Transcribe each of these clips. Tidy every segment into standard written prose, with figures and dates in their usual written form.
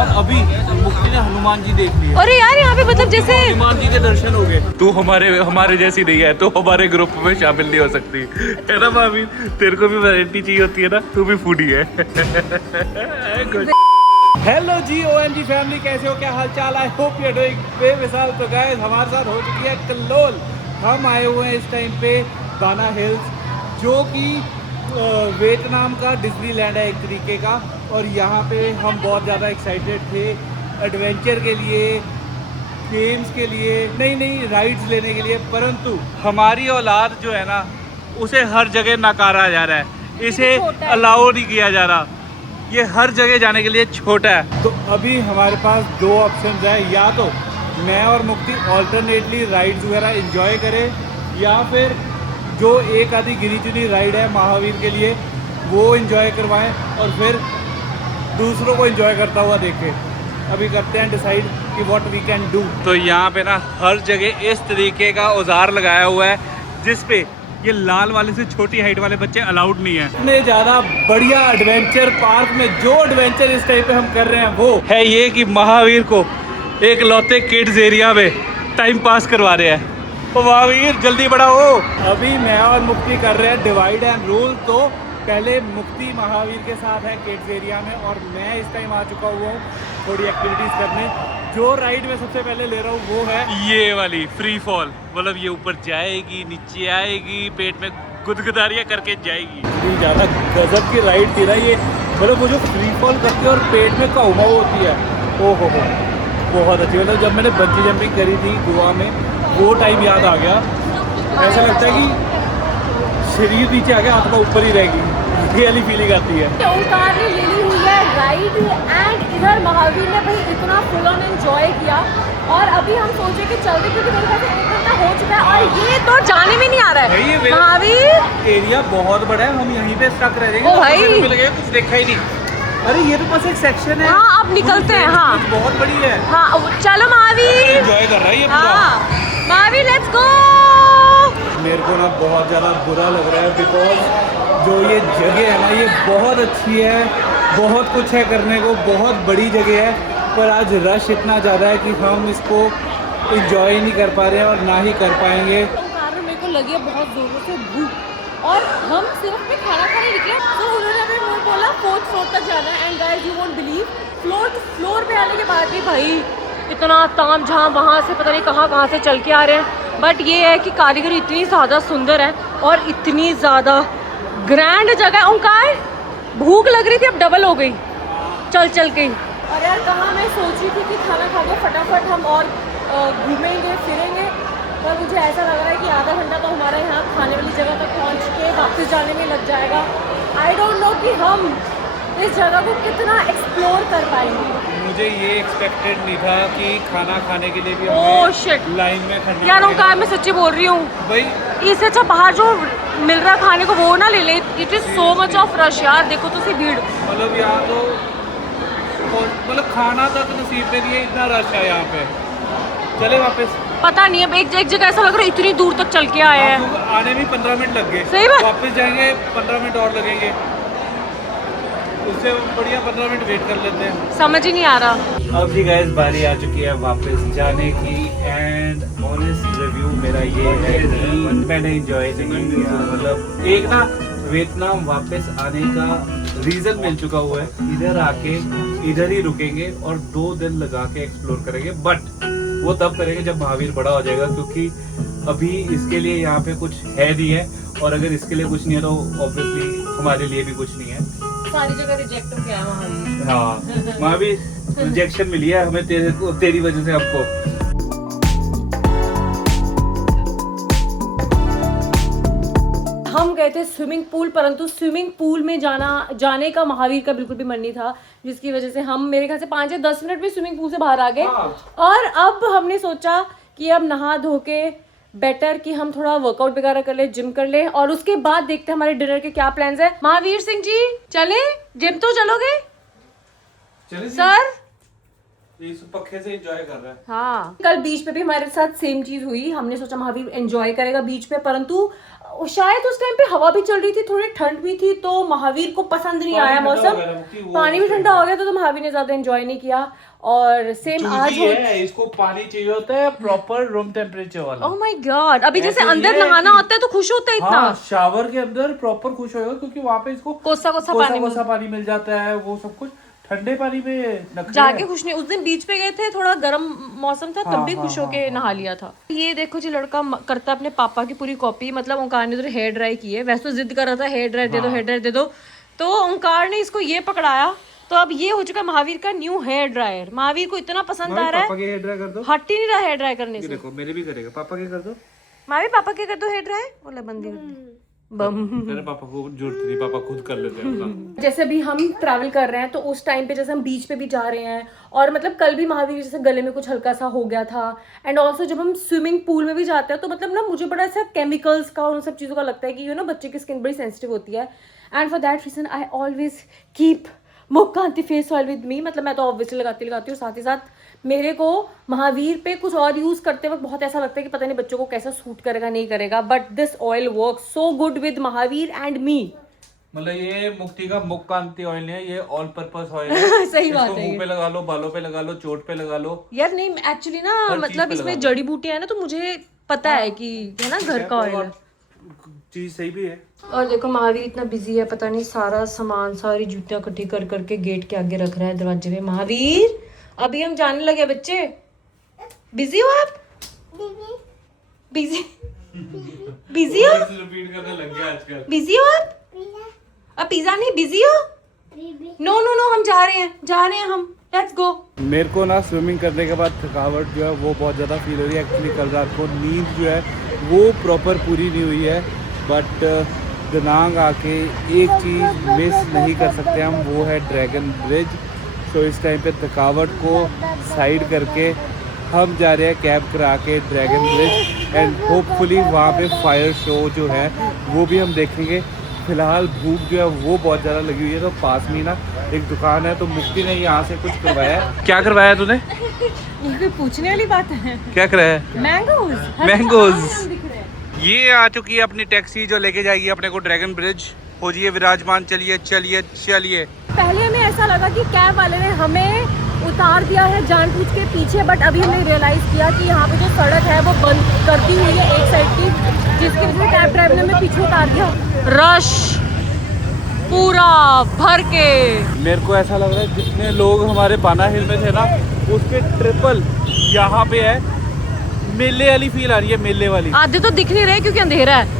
और अभी मुक्ति ने हनुमान जी देख लिए। अरे यार यहाँ पे मतलब जैसे हनुमान जी के दर्शन हो गए। तू हमारे जैसी नहीं है, तो हमारे ग्रुप में शामिल नहीं हो सकती है ना भाभी। तेरे को भी वैरायटी चाहिए होती है ना, तू भी फूडी है। हेलो जी OMG फैमिली, कैसे हो, क्या हाल चाल? I hope you are doing बेमिसाल। तो गाइस हमारे साथ हो चुकी है कल्लोल। हम आए हुए हैं इस टाइम पे बाना हिल्स, जो कि वियतनाम का डिज्नीलैंड है एक तरीके का। और यहाँ पे हम बहुत ज़्यादा एक्साइटेड थे एडवेंचर के लिए, गेम्स के लिए, नई नई राइड्स लेने के लिए। परंतु हमारी औलाद जो है ना, उसे हर जगह नकारा जा रहा है, इसे अलाउ नहीं किया जा रहा। ये हर जगह जाने के लिए छोटा है। तो अभी हमारे पास दो ऑप्शन है, या तो मैं और मुक्ति ऑल्टरनेटली राइड्स वगैरह एंजॉय करें, या फिर जो एक आधी गिनी चुनी राइड है महावीर के लिए वो एंजॉय करवाएं और फिर दूसरों को एंजॉय करता हुआ देखें। अभी करते हैं डिसाइड कि व्हाट वी कैन डू। तो यहाँ पे ना हर जगह इस तरीके का औजार लगाया हुआ है, जिस पे ये लाल वाले से छोटी हाइट वाले बच्चे अलाउड नहीं है। इतने ज़्यादा बढ़िया एडवेंचर पार्क में जो एडवेंचर इस टाइप पे हम कर रहे हैं वो है ये कि महावीर को एक लौते किड्स एरिया में टाइम पास करवा रहे हैं। तो महावीर जल्दी बढ़ाओ। अभी मैं और मुक्ति कर रहे हैं डिवाइड एंड रूल। तो पहले मुक्ति महावीर के साथ है किड्स एरिया में, और मैं इस टाइम आ चुका हुआ हूँ थोड़ी एक्टिविटीज़ करने। जो राइड में सबसे पहले ले रहा हूँ वो है ये वाली फ्री फॉल। मतलब ये ऊपर जाएगी, नीचे आएगी, पेट में गुदगुदारियाँ करके जाएगी। इतनी ज़्यादा गजब की राइड थी ना ये। मतलब वो जो फ्री फॉल करती है और पेट में काउमाऊ होती है, ओ हो बहुत अच्छी। मतलब जब मैंने बंजी जंपिंग करी थी गोवा में, वो टाइम याद आ गया। ऐसा लगता है कि शरीर नीचे आ गया, आत्मा ऊपर ही रहेगी, ये वाली फीलिंग आती है। ओंकार ने ले ली हुई है राइड, एंड इधर महावीर ने भाई इतना फुल ऑन एंजॉय किया। और अभी हम सोचे कि चलते, क्योंकि मेरे पास 1 घंटा हो चुका है और ये तो जाने में नहीं आ रहा है। महावीर एरिया बहुत बड़ा है, हम यहीं पे स्टक रह जाएंगे। ओ भाई लगेगा कुछ देखा ही नहीं। अरे ये तो बस एक सेक्शन है। हाँ अब निकलते हैं। हाँ बहुत बड़ी है। हाँ चलो महावीर, एंजॉय कर रहा है ये पूरा। हाँ महावीर लेट्स गो। मेरे को ना बहुत ज़्यादा बुरा लग रहा है, बिकॉज जो ये जगह है ना ये बहुत अच्छी है, बहुत कुछ है करने को, बहुत बड़ी जगह है। पर आज रश इतना ज़्यादा है कि हम इसको एंजॉय नहीं कर पा रहे हैं और ना ही कर पाएंगे। कारण मेरे को लगी है बहुत जोरों से भूख, और हम सिर्फ में खाना खाने निकले तो उन्होंने हमें मुझे बोला 4th फ्लोर तक जाना है। And guys you won't believe, floor पे आने के बाद भी भाई इतना ताम झाम, वहाँ से पता नहीं कहाँ से चल के आ रहे हैं। बट ये है कि कारीगरी इतनी ज़्यादा सुंदर है और इतनी ज़्यादा ग्रैंड जगह है। ओंकार भूख लग रही थी, अब डबल हो गई चल के। और यार कहाँ मैं सोची थी कि खाना खा के फटाफट हम और घूमेंगे फिरेंगे, पर मुझे ऐसा लग रहा है कि आधा घंटा तो हमारा यहाँ खाने वाली जगह तक पहुँच के वापस जाने में लग जाएगा। आई डोंट नो कि हम इस जगह को कितना एक्सप्लोर कर पाएंगे। मुझे ये एक्सपेक्टेड नहीं था कि खाना खाने के लिए भी लाइन में खड़ना यार ओंकार मैं सच्ची बोल रही हूँ भाई। इससे अच्छा बाहर जो मिल रहा है खाने को वो ना ले ले। It is so much of rush यार, देखो तो सी भीड़। मतलब यहाँ तो मतलब खाना तक नसीब में नहीं है, इतना रश है यहाँ पे। चले वापस। पता नहीं है एक जगह ऐसा लग रहा है इतनी दूर तक चल के आए हैं। आने में 15 मिनट लग गए, सही बात। वापस जाएंगे 15 मिनट और लगेंगे, उससे बढ़िया 15 मिनट वेट कर लेते हैं। समझ ही नहीं आ रहा। अब जी गाइस बारी आ चुकी है वापस जाने की, एंड ऑनेस्ट रिव्यू मेरा ये है कि मैंने एंजॉय नहीं किया। मतलब एक ना वियतनाम वापस आने का रीज़न मिल चुका हुआ है। इधर आके इधर ही रुकेंगे और 2 दिन लगा के एक्सप्लोर करेंगे, बट वो तब करेंगे जब महावीर बड़ा हो जाएगा, क्योंकि अभी इसके लिए यहाँ पे कुछ है नहीं है। और अगर इसके लिए कुछ नहीं है तो ऑब्वियसली हमारे लिए भी कुछ नहीं है। सारी जगह रिजेक्ट हो गया महावीर। हाँ महावीर रिजेक्शन मिली है हमें तेरी वजह से। हमको हम गए थे स्विमिंग पूल, परंतु स्विमिंग पूल में जाने का महावीर का बिल्कुल भी मन नहीं था, जिसकी वजह से हम मेरे ख्याल से 5 या 10 मिनट में स्विमिंग पूल से बाहर आ गए। और अब हमने सोचा कि अब नहा धो के बेटर कि हम थोड़ा वर्कआउट वगैरह कर ले, जिम कर ले, और उसके बाद देखते हैं हमारे डिनर के क्या प्लान्स है। महावीर सिंह जी चले जिम? तो चलोगे सर? इस पक्के से एंजॉय कर रहा है। हाँ कल बीच पे भी हमारे साथ सेम चीज हुई। हमने सोचा महावीर एंजॉय करेगा बीच पे, परंतु शायद उस टाइम पे हवा भी चल रही थी, थोड़ी ठंड भी थी, तो महावीर को पसंद नहीं आया मौसम। पानी भी ठंडा हो गया तो महावीर ने ज्यादा एंजॉय नहीं किया। और सेम आज इसको पानी चाहिए होता है प्रॉपर रूम टेम्परेचर वाला। ओह माय गॉड, अभी जैसे अंदर नहाना होता है तो खुश होता है इतना। हाँ, शावर के अंदर प्रॉपर खुश होगा क्योंकि वहाँ पे इसको कोसा पानी मिल जाता है, वो सब कुछ ठंडे पानी में जाके खुश नहीं। उस दिन बीच पे गए थे, थोड़ा गर्म मौसम था, तब भी खुश होके नहा लिया था। ये देखो जी, लड़का करता अपने पापा की पूरी कॉपी। मतलब ओंकार ने उधर हेयर ड्राई की है, वैसे तो जिद कर रहा था हेयर ड्राई दे दो, हेयर ड्राई दे दो, तो ओंकार ने इसको ये पकड़ाया। तो अब ये हो चुका महावीर का न्यू हेयर ड्रायर। महावीर को इतना पसंद आ रहा है, हेयर ड्राई कर दो, हट ही नहीं रहा हेयर ड्राई करने से। देखो मेरे भी करेगा, पापा के कर दो। महावीर पापा के कर दो हेयर ड्राई, बोला बंदी बम। मेरे पापा को जरूरत नहीं, पापा खुद कर लेते हैं। जैसे अभी हम ट्रैवल कर रहे हैं तो उस टाइम पे जैसे हम बीच पे भी जा रहे हैं, और मतलब कल भी महावीर जैसे गले में कुछ हल्का सा हो गया था। एंड ऑल्सो जब हम स्विमिंग पूल में भी जाते हैं तो मतलब ना मुझे बड़ा ऐसा केमिकल्स का और उन सब चीज़ों का लगता है कि बच्चे की स्किन बड़ी सेंसिटिव होती है। And for that reason I always keep Mukkanti face oil with me. मतलब मैं तो ऑब्वियसली लगाती हूँ। साथ ही साथ मेरे को महावीर पे कुछ और यूज़ करते वक्त बहुत ऐसा लगता है कि पता नहीं बच्चों को कैसा सूट करेगा नहीं करेगा, but this oil works so good with Mahavir and me. मतलब ये मुक्ति का मुक्कांति ऑयल है, ये ऑल पर्पस ऑयल है। सही बात है। मुंह पे लगा लो, बालों पे लगा लो, चोट पे लगा लो। यार नहीं, एक्चुअली ना मतलब इसमें जड़ी बूटियां है ना, तो मुझे पता है कि है ना घर का ऑयल चीज सही भी है। और देखो महावीर इतना बिजी है, पता नहीं सारा सामान, सारी जूतियां इकट्ठी कर करके गेट के आगे रख रहा है दरवाजे पे। महावीर अभी हम जाने लगे बच्चे, बिजी हो आप? बिजी बिजी हो? रिपीट करने लग गया आजकल। बिजी हो आप? अब पिज्जा नहीं, बिजी हो? नो नो नो, हम जा रहे हैं हम, लेट्स गो। मेरे को ना स्विमिंग करने के बाद थकावट जो है वो बहुत ज़्यादा फील हो रही है। एक्चुअली कल रात को नींद जो है वो प्रॉपर पूरी नहीं हुई है, बट दनांग आके एक चीज़ मिस नहीं कर सकते हम, वो है ड्रैगन ब्रिज। सो इस टाइम पे थकावट को साइड करके हम जा रहे हैं कैब करा के ड्रैगन ब्रिज, एंड होपफुली वहाँ पे फायर शो जो है वो भी हम देखेंगे। फिलहाल भूख जो है वो बहुत ज़्यादा लगी हुई है, तो पास में ना एक दुकान है, तो मुक्ति ने यहाँ से कुछ करवाया है। क्या करवाया तूने? ये पूछने वाली बात है। क्या कराया है? मैंगोज। ये आ चुकी है अपनी टैक्सी जो लेके जाएगी अपने को ड्रैगन ब्रिज। हो जाइए विराजमान, चलिए चलिए चलिए। पहले हमें ऐसा लगा कि कैब वाले ने हमें उतार दिया है जानबूझ के पीछे, बट अभी हमने रियलाइज किया कि यहाँ पे जो सड़क है वो बंद कर दी हुई है एक साइड की, जिसकी वजह से कैब ड्राइवर ने हमें पीछे उतार दिया। रश पूरा भर के। मेरे को ऐसा लग रहा है जितने लोग हमारे बाना हिल में थे ना, उसके ट्रिपल यहाँ पे है। मेले वाली फील आ रही है, मेले वाली। आधे तो दिख नहीं रहे क्योंकि अंधेरा है।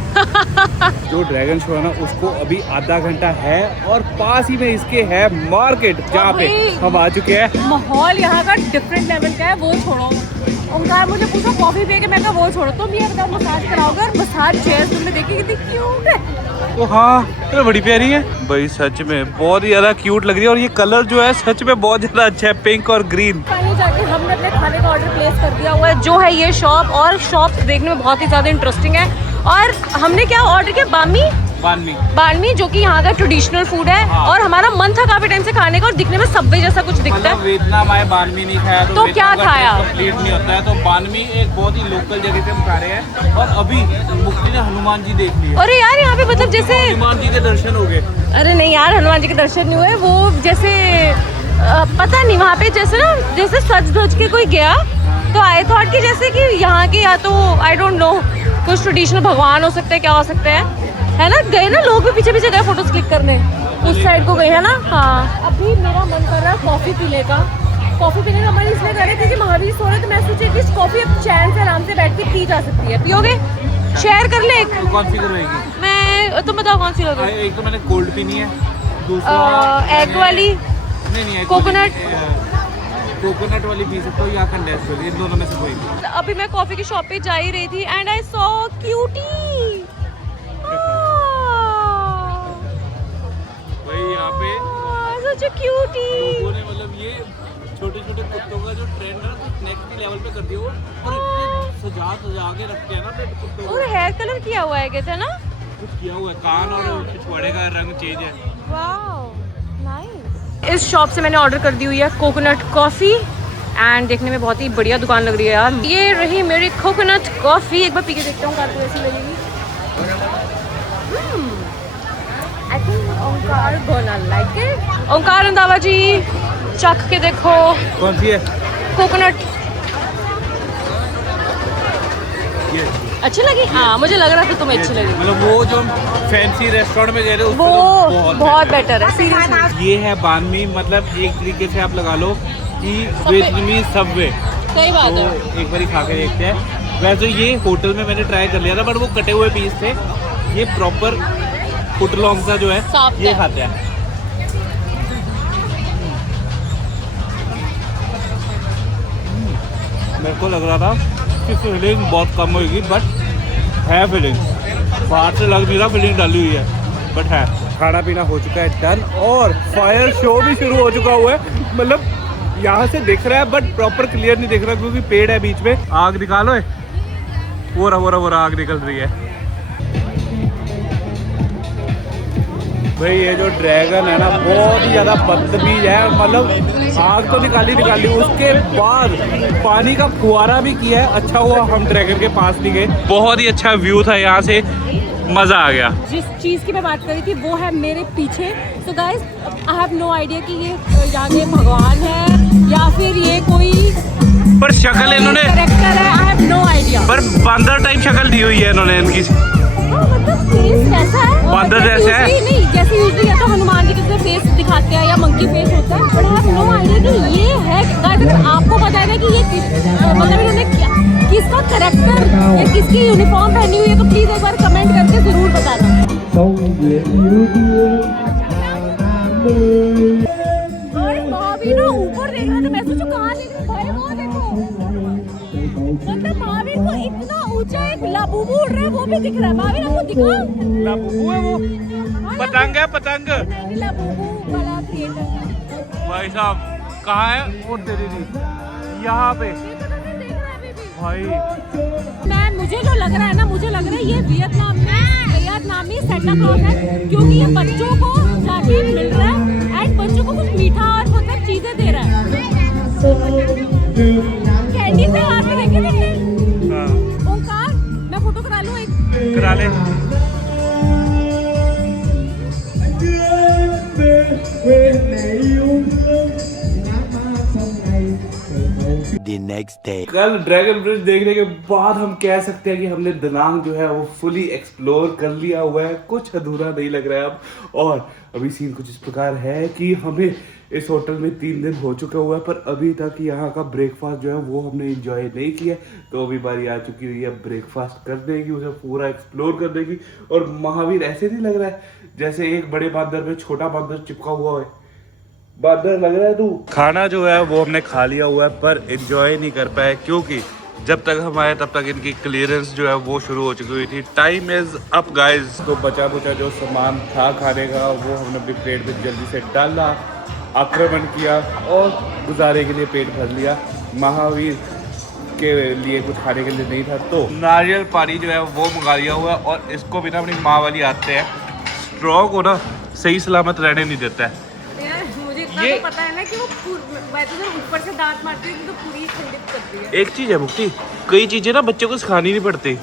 जो ड्रैगन शो है ना उसको अभी आधा घंटा है, और पास ही में इसके है मार्केट जहाँ पे हम आ चुके हैं। माहौल यहाँ का डिफरेंट लेवल का है, वो छोड़ो। ओंकार मुझे पूछो कॉफी पिए के, मैं कहा वो छोड़ो, तुम ये बताओ मसाज कराओगे? और मसाज चेयर्स तुमने देखी कितनी क्यूट है। तो हाँ, तो बड़ी प्यारी है भाई, सच में बहुत ही ज्यादा क्यूट लग रही है। और ये कलर जो है सच में बहुत ज्यादा अच्छा है, पिंक और ग्रीन। फाइनली जाके हमने अपने खाने का ऑर्डर प्लेस कर दिया हुआ है, जो है ये शॉप। और शॉप देखने में बहुत ही ज्यादा इंटरेस्टिंग है। और हमने क्या ऑर्डर किया? बानमी, जो कि यहाँ का ट्रेडिशनल फूड है। हाँ। और हमारा मन था काफी टाइम से खाने का, और दिखने में सबवे जैसा कुछ दिखता है। वियतनाम आए बानमी नहीं खाया तो क्या खाया? कंप्लीट नहीं होता है। तो बानमी एक बहुत ही लोकल जगह से हम खा रहे हैं। और अभी मुक्ति ने हनुमान जी देख लिए। अरे यार यहाँ पे मतलब जैसे हनुमान जी के दर्शन हो गए। अरे नहीं यार, हनुमान जी के दर्शन नहीं हुए। वो जैसे पता नहीं वहाँ पे जैसे ना, जैसे सज धज के कोई गया तो आई थॉट कि जैसे कि यहाँ के या तो आई डोंट नो कुछ ट्रेडिशनल भगवान हो सकते हैं, क्या हो सकते हैं, है ना। गए ना लोग भी पीछे पीछे गए फोटोज क्लिक करने, उस साइड को गए है ना। हाँ, अभी मेरा मन कर रहा है कॉफी पीने का। कॉफी पीने का मन इसलिए कर रहे थे कि महावीर सो रहे, तो मैं सोची कि कॉफी अब चैन से आराम से बैठ के पी जा सकती है। पियोगे? शेयर कर ले। कौन सी करवाएगी? मैं, तुम बताओ कौन सी लोगे? एक तो मैंने कोल्ड पीनी है, दूसरा एग वाली, नहीं कोकोनट वाली पी सकते हो, या कंडेंस वाली, इन दोनों में से कोई। अभी मैं कॉफी की शॉप पे जा ही रही थी एंड आई सॉ क्यूटी। भाई यहाँ पे सच अ क्यूटी। लोगों ने मतलब ये छोटे छोटे कुत्तों का जो ट्रेंड है ना नेक्स्ट लेवल पे कर दिया, और इतने सजा के रखते हैं ना कुत्तों को। और हेयर कलर किया हुआ है कहते हैं ना, कुछ किया हुआ है, कान और पिछवाड़े का रंग चेंज है। Wow nice. इस शॉप से मैंने ऑर्डर कर दी हुई है कोकोनट कॉफ़ी, एंड देखने में बहुत ही बढ़िया दुकान लग रही है यार। ये रही मेरी कोकोनट कॉफ़ी, एक बार पी के देखता हूँ कार को ऐसी लगेगी। Onkar gonna like it. Onkar Randhawa जी चख के देखो. कौन सी है? कोकोनट. ये अच्छी लगी? हाँ मुझे लग रहा था तुम्हें अच्छी लगी. मतलब वो जो फैंसी रेस्टोरेंट में गए थे वो उससे तो बहुत बेटर है सीरियसली. ये है बानमी, मतलब एक तरीके से आप लगा लो कि वियतनामी सबवे. सही बात तो है. एक बार खा के देखते हैं. वैसे ये होटल में मैंने ट्राई कर लिया था बट वो कटे हुए पीस थे. ये प्रॉपर फुटलॉन्ग सा जो है Soft ये है. खाते हैं. मेरे को लग रहा था कि फीलिंग बहुत कम होगी बट है फीलिंग. बाहर से लग नहीं रहा फीलिंग डाली हुई है बट है. खाना पीना हो चुका है डन और फायर शो भी शुरू हो चुका हुआ है. मतलब यहाँ से दिख रहा है बट प्रॉपर क्लियर नहीं दिख रहा क्योंकि पेड़ है बीच में. आग निकालो. वो रहा आग निकल रही है. भाई ये जो ड्रैगन है ना बहुत ही ज़्यादा बदतमीज है. मतलब आग तो निकाली उसके बाद पानी का फुहारा भी किया है. अच्छा हुआ हम ड्रैगन के पास नहीं गए. बहुत ही अच्छा व्यू था यहाँ से. मज़ा आ गया. जिस चीज़ की मैं बात कर रही थी वो है मेरे पीछे. So guys I have no idea कि ये यहाँ के भगवान है या फिर ये कोई पर शक्ल इन्होंने कैरेक्टर है. I have no idea. पर बंदर टाइप शक्ल दी हुई है इन्होंने इनकी. मतलब फेस वैसा है बंदर जैसा है. नहीं जैसे यूजुअली या तो हनुमान जी के फेस दिखाते हैं या मंकी फेस होता है. But I have no idea कि ये है. गाइस अगर आपको पता है कि ये मतलब इन्होंने किसका कैरेक्टर या किसकी यूनिफॉर्म पहनी हुई है तो प्लीज एक बार कमेंट करके जरूर बताना. अरे महावीर ना ऊपर देख रहा था. मैं सोचू कहाँ देख रहा. भाई वो देखो मतलब महावीर को इतना ऊंचा एक लाबूबू उड़ रहा है वो भी दिख रहा है. महावीर आपको दिखा. लाबूबू है वो. पतंग है पतंग. लाबूबू वाला थिएटर भाई साहब कहाँ है वो तेरी यहाँ पे भाई. मैं मुझे जो लग रहा है ना मुझे लग रहा है ये वियतनामी सेंटा क्लॉज है क्योंकि ये बच्चों को जाके मिल रहा है एंड बच्चों को कुछ मीठा और मतलब चीजें दे रहा है. कैंडी से हाथ में देखे थे. ओंकार मैं फोटो करा लूं एक. करा ले. The next day. कल ड्रैगन ब्रिज देखने के बाद हम कह सकते हैं कि हमने दनांग जो है वो फुली एक्सप्लोर कर लिया हुआ है. कुछ अधूरा नहीं लग रहा है अब. और अभी सीन कुछ इस प्रकार है कि हमें इस होटल में 3 दिन हो चुका हुआ है पर अभी तक यहाँ का ब्रेकफास्ट जो है वो हमने इंजॉय नहीं किया. तो अभी बारी आ चुकी हुई है ब्रेकफास्ट करने की, उसे पूरा एक्सप्लोर करने की. और महावीर ऐसे नहीं लग रहा है जैसे एक बड़े बांदर में छोटा बांदर चिपका हुआ है. बांदर लग रहा है तू. खाना जो है वो हमने खा लिया हुआ है पर एंजॉय नहीं कर पाए क्योंकि जब तक हम आए तब तक इनकी क्लियरेंस जो है वो शुरू हो चुकी हुई थी. Time is up guys. तो बचा जो सामान था खाने का वो हमने अपनी प्लेट में जल्दी से डाला, आक्रमण किया और गुजारे के लिए पेट भर लिया. महावीर के लिए कुछ खाने के लिए नहीं था तो नारियल पानी जो है वो मंगा लिया हुआ है. और इसको भी ना अपनी माँ वाली आते हैं स्ट्रॉ को ना सही सलामत रहने नहीं देता है. मुझे इतना तो पता है ना कि वो वैसे जब ऊपर से दांत मारती है तो पूरी खंडित करती है. एक चीज है मुक्ति, कई चीजें ना बच्चों को सिखानी नहीं पड़ती,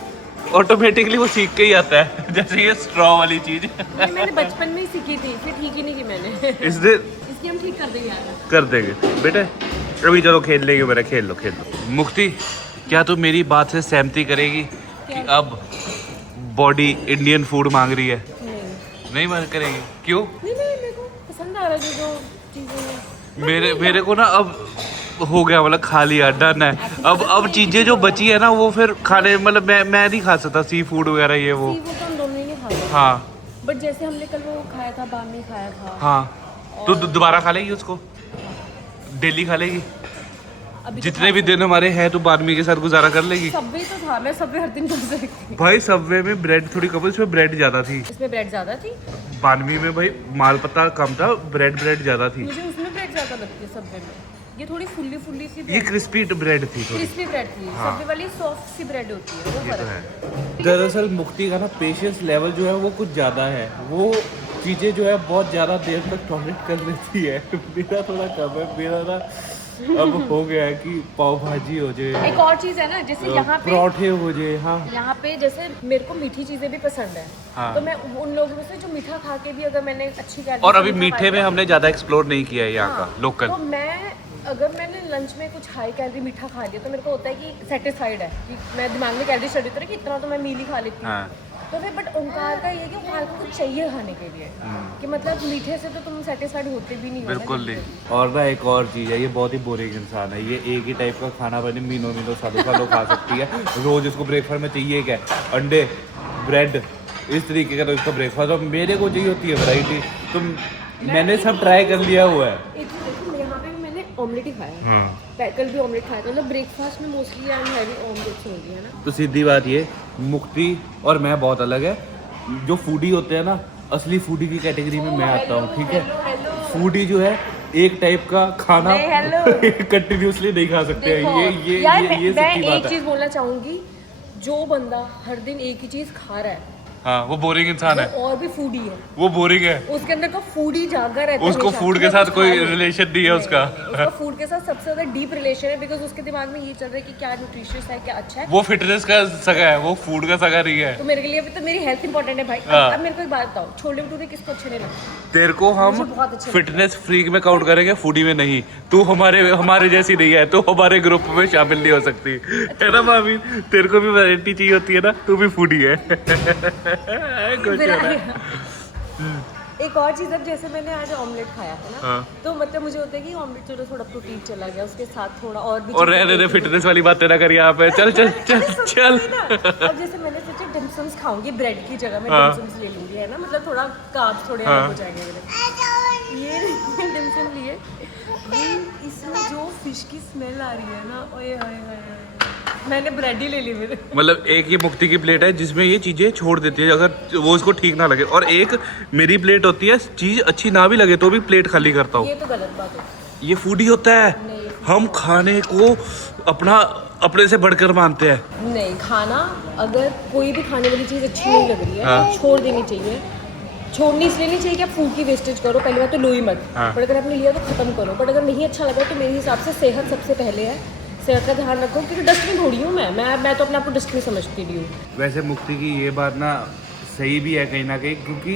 ऑटोमेटिकली वो सीख के ही आता है. जैसे ये स्ट्रॉ वाली चीज मैंने बचपन में ही सीखी थी फिर ठीक ही नहीं की मैंने. इसकी हम ठीक कर देंगे यार. कर देंगे बेटे. अभी चलो खेल लेंगे. मेरा खेल लो. मुक्ति क्या तू मेरी बात से सहमति करेगी कि अब बॉडी इंडियन फूड मांग रही है? नहीं मन करेगी. क्यों? नहीं मेरे को पसंद आ रहा है जो चीजें. मेरे को ना अब हो गया, मतलब खा लिया, डन है. अब चीजें जो बची है ना वो फिर खाने, मतलब मैं नहीं खा सकता सी फूड वगैरह ये वो. सी फूड तो हम दोनों ही नहीं खाते. हाँ बट जैसे हमने कल वो खाया था बामी खाया था. हाँ तो दोबारा खा लेगी उसको? डेली खा लेगी? जितने भी दिन हमारे हैं तो बानमी के साथ गुजारा कर लेगी. सबवे तो था. मैं सबवे हर दिन कर सकती थी भाई. सबवे में ब्रेड थोड़ी कम, इसमें ब्रेड ज्यादा थी. इसमें ब्रेड ज्यादा थी. बानवी में भाई माल पत्ता कम था, ब्रेड ज्यादा थी. मुझे उसमें ब्रेड ज्यादा लगती है सबवे में. ये थोड़ी फुल्ली सी ये क्रिस्पी ब्रेड थी थोड़ी. क्रिस्पी ब्रेड थी. हाँ. सबवे वाली सॉफ्ट सी ब्रेड होती है. वो ये तो फर्क है. दरअसल मुक्ति का ना पेशेंस लेवल जो है वो कुछ ज़्यादा है. वो चीज़ें जो है बहुत ज़्यादा देर तक टॉलरेट कर लेती है. मेरा थोड़ा कम है. मेरा ना अब हो गया है कि पाव भाजी हो जाए, एक और चीज है ना, जैसे यहाँ पे पराठे हो जाए। हाँ यहाँ पे जैसे मेरे को मीठी चीजें भी पसंद है। हाँ। तो मैं उन लोगों में से जो मीठा खा के भी अगर मैंने अच्छी कैलोरी और अभी मीठे में हमने ज़्यादा एक्सप्लोर नहीं किया है यहाँ का लोकल। तो मैं अगर मैंने लंच में कुछ हाई कैलोरी मीठा खा लिया तो मेरे को होता है कि सेटिस्फाइड है कि मैं दिमाग में कैलोरी स्टडी तरह कि इतना तो मैं मील ही खा लेती हूँ। हाँ। तो फिर बट ओंकार का ये है कि ओंकार को कुछ चाहिए खाने के लिए कि मतलब मीठे से तो तुम सेटिस्फाइड होते भी नहीं हो ना बिल्कुल जल्दी। नहीं। और ना एक और चीज़ है, ये बहुत ही बोरिंग इंसान है, ये एक ही टाइप का खाना बने मीनों सालों खा सकती है। रोज इसको ब्रेकफास्ट में चाहिए क्या, अंडे ब्रेड इस तरीके का, तो इसका ब्रेकफास्ट। और मेरे को चाहिए होती है वैरायटी। तो मैंने सब ट्राई कर लिया हुआ है। एक चीज़ देखो, यहाँ पे भी मैंने ऑमलेट ही खाया है, कल भी ऑमलेट खाया था। मतलब ब्रेकफास्ट में mostly I am having omelettes होगी है ना। तो सीधी बात ये, मुक्ति और मैं बहुत अलग है। जो फूडी होते हैं ना, असली फूडी की कैटेगरी में मैं आता हूँ, ठीक है। फूडी जो है एक टाइप का खाना कंटिन्यूसली नहीं खा सकते हैं। ये यार ये मैं सच्ची एक बात है। चीज बोलना चाहूंगी, जो बंदा हर दिन एक ही चीज खा रहा है हाँ, वो बोरिंग इंसान है, वो और भी फूडी है, वो बोरिंग है। उसके अंदर का फूडी जागा रहता है उसको हमेशा। फूड के वो साथ कुछ कोई खा ले। रिलेशन नहीं है उसका। उसका फूड के साथ सबसे ज्यादा डीप रिलेशन है, बिकॉज उसके दिमाग में ये चल रहा है कि क्या न्यूट्रिशियस है, क्या अच्छा है। वो फिटनेस का सगा है, वो फूड का सगा नहीं है। तो मेरे लिए भी तो मेरी हेल्थ इंपॉर्टेंट है भाई। हाँ। अब मेरे को एक बात बताओ, छोले भटूरे किसको अच्छे नहीं लगते? तेरे को हम मुझे बहुत अच्छे फिटनेस फ्रीक में काउंट करेंगे, फूडी में नहीं। तू हमारे जैसी नहीं है, तू हमारे ग्रुप में शामिल नहीं हो सकती है ना भाभी। तेरे को भी वैरायटी चाहिए होती है ना, तू भी फूडी है। कुछ है ना। एक और चीज़, अब जैसे मैंने आज ऑमलेट खाया था ना, हाँ। तो मतलब मुझे होता है कि ऑमलेट चलो थोड़ा प्रोटीन चला गया, उसके साथ थोड़ा और भी और रहने दे, फिटनेस वाली बातें ना कर यहाँ पे। चल चल चल चल। अब जैसे मैंने सोचा डिमसम्स खाऊंगी, ब्रेड की जगह मैं हाँ। डिमसम्स ले लूंगी है ना, मतलब थोड़ा कार्ब्स थोड़े हाँ। अलग हो जाएंगे मेरे। ये डिमसम लिए, ये इसमें जो फिश की स्मेल आ रही है ना, ओए हाय हाय, मैंने ब्रेड ही ले ली मेरे। मतलब एक ये मुक्ति की प्लेट है जिसमें ये चीजें छोड़ देती है अगर वो उसको ठीक ना लगे, और एक मेरी प्लेट होती है, चीज अच्छी ना भी लगे तो भी प्लेट खाली करता हूँ। ये तो गलत बात है। ये फूडी होता है। नहीं, हम खाने को अपने से बढ़कर मानते हैं। नहीं, खाना अगर कोई भी खाने वाली चीज़ अच्छी नहीं लग रही है हाँ। तो छोड़ देनी चाहिए। छोड़नी इसलिए नहीं चाहिए कि आप फूड की वेस्टेज करो, पहली बात तो लो ही मत। हाँ। बट अगर आपने लिया तो ख़त्म करो। बट अगर नहीं अच्छा लगा तो मेरे हिसाब से सेहत सबसे पहले है, सेहत का ध्यान रखो, क्योंकि डस्टबिन थोड़ी हूँ मैं तो अपने आप को डस्टबिन समझती भी हूँ। वैसे मुक्ति की ये बात ना सही भी है कहीं ना कहीं, क्योंकि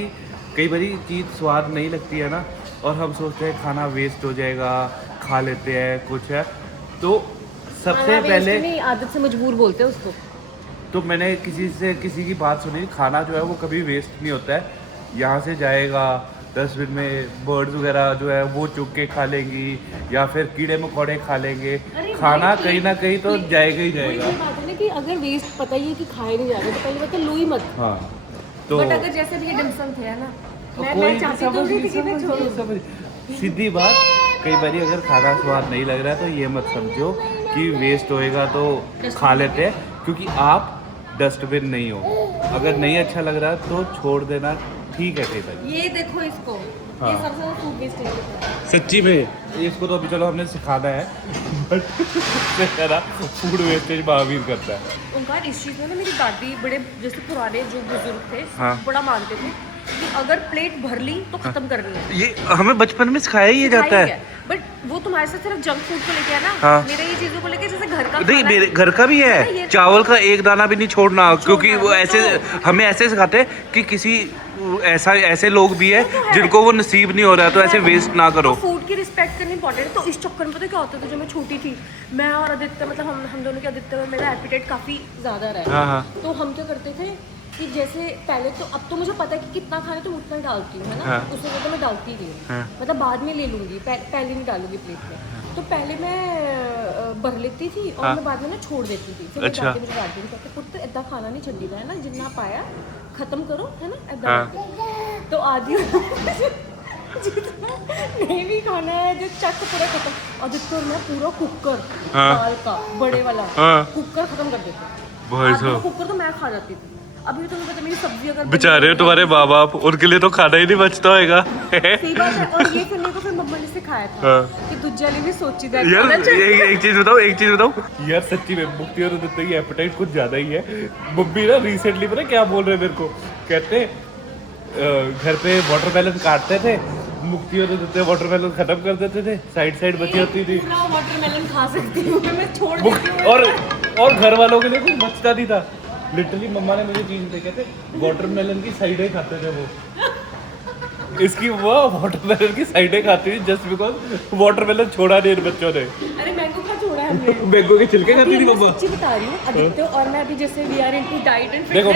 कई बारी चीज़ स्वाद नहीं लगती है ना, और हम सोचते हैं खाना वेस्ट हो जाएगा, खा लेते हैं कुछ है। तो सबसे खाना waste पहले नहीं, आदत से मजबूर बोलते हैं उसको। तो मैंने किसी की बात सुनी, खाना जो है वो कभी वेस्ट नहीं होता है। यहाँ से जाएगा डस्टबिन में, बर्ड्स वगैरह जो है वो चुग के खा लेंगी, या फिर कीड़े मकोड़े खा लेंगे। खाना कहीं ना कहीं तो जाएगा ही जाएगा। वही बात है ना कि अगर वेस्ट पता ही है कि खाए नहीं जाएगा तो पहली बात तो लो ही मत। हाँ, तो बट अगर जैसे भी ये डिमसम थे है ना, मैं कोई चाहती तो नहीं थी कि मैं छोड़ूं। सीधी बात, कई बार अगर खाना स्वाद नहीं लग रहा है तो ये मत समझो कि वेस्ट होएगा तो खा लेते हैं, क्योंकि आप डस्टबिन नहीं हो। अगर नहीं अच्छा लग रहा तो छोड़ देना, ठीक है। कई बार ये देखो इसको, हाँ। ये सबसे ज्यादा फूड वेस्टेज होता है। सच्ची में इसको तो अभी चलो हमने सिखाना है, बट फूड वेस्टेज महावीर करता है। ओंकार, इस चीज़ में ना मेरी दादी बड़े जैसे पुराने जो बुजुर्ग थे हाँ। बड़ा मानते थे कि अगर प्लेट भर ली तो खत्म करनी है। ये हमें बचपन में सिखाया ही जाता है। बट वो तुम्हारे साथ सिर्फ जंक फूड को लेके है ना, हाँ। मेरे ये चीज़ों को लेके जैसे घर का नहीं, खाना मेरे है। घर का भी ये है, चावल का एक दाना भी नहीं छोड़ना, क्योंकि वो ऐसे हमें ऐसे सिखाते हैं कि किसी ऐसे लोग भी है जिनको वो नसीब नहीं हो रहा, तो ऐसे वेस्ट ना करो। फूड की रिस्पेक्ट करनी इंपॉर्टेंट है। तो इस चक्कर में पता क्या होता था, जब मैं छोटी थी, मैं और आदित्य, मतलब हम दोनों के आदित्य में मेरा एपिटाइट काफ़ी ज़्यादा रहा हाँ, है। हाँ। तो हम क्या करते थे कि जैसे पहले तो, अब तो मुझे पता है कि कितना खाना तो उतना ही डालती हूँ है ना, हाँ। उससे ज़्यादा मैं डालती नहीं हूँ। हाँ। मतलब बाद में ले लूँगी, पहले नहीं डालूंगी प्लेट में। तो पहले मैं भर लेती थी और हाँ। मैं बाद में ना छोड़ देती थी। फिर अच्छा। मुझे डालती थी, कहते पुत्र इतना खाना नहीं छड़ी है ना, जितना पाया खत्म करो है ना, इतना। हाँ। तो आधी जितना नहीं भी खाना है जो चक पूरा खत्म, अधिकतर मैं पूरा कुकर हाँ। दाल का बड़े वाला हाँ। कुकर खत्म कर देती। भाई आधा साहब, कुकर तो मैं खा जाती थी। अभी तुम्हें पता, मेरी सब्जी अगर बेचारे हो तुम्हारे माँ बाप, उनके लिए तो खाना ही नहीं बचता होएगा। सही बात है। और ये करने को फिर मम्मा ने सिखाया था हाँ। कि दूजे वाले भी सोची यार एक चीज बताओ यार, सच्ची में मुक्ति और उदित की एपेटाइट कुछ ज्यादा ही है। मम्मी ना रिसेंटली पता क्या बोल रहे मेरे को, कहते घर पे वाटर बैलून काटते थे, मुक्ति होते देते वाटरमेलन खत्म कर देते थे, साइड बची होती थी। पूरा वाटरमेलन खा सकती हूँ मैं छोड़ देती हूँ। और घर वालों के लिए कुछ बचता नहीं था। लिटरली मम्मा ने मुझे चीज देखे थे, वाटरमेलन की साइडें खाते थे वो। इसकी वो वाटरमेलन की साइडें खाती थी जस्ट बिकॉज वाटरमेलन छोड़ा नहीं इन बच्चों ने। अरे मैंगो का छोड़ा है हमने। मैंगो के छिलके खाती थी मैं मम्मा। सच्ची बता रही हूँ, आदित्य और मैं अभी जैसे we are into diet and देखो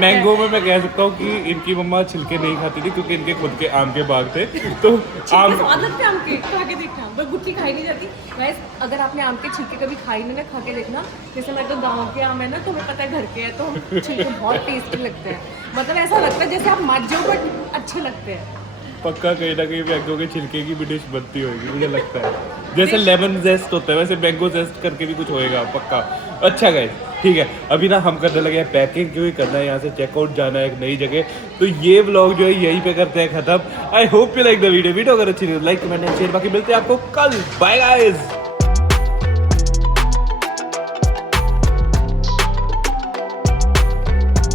मैंगो में मैं कह सकता हूँ कि इनकी मम्मा छिलके नहीं खाती थी क्योंकि इनके खुद के आम के बाग थे। तो आम आदत है आम के खा के देखना, बस गुच्छी खाई नहीं जाती। गाइस अगर आपने आम के छिलके कभी खाई नहीं ना, खा के देखना। जैसे मैं तो गाँव के आम है ना, तुम्हें पता है घर के है, तो हम छिलके बहुत टेस्टी लगते हैं। मतलब ऐसा लगता है जैसे आप मत जाओ बट अच्छे लगते हैं। पक्का कहीं ना कहीं मैंगो के छिलके की भी डिश बनती होगी मुझे लगता है। जैसे लेमन जेस्ट होता है वैसे मैंगो जेस्ट करके भी कुछ होएगा पक्का। अच्छा गाइस ठीक है, अभी ना हम करने लगे हैं पैकिंग, क्योंकि करना है यहाँ से चेकआउट जाना है एक नई जगह। तो ये व्लॉग जो है यहीं पे करते हैं खत्म। आई hope you like the video अगर अच्छी लगी लाइक कमेंट एंड शेयर। बाकी मिलते हैं आपको कल। Bye guys.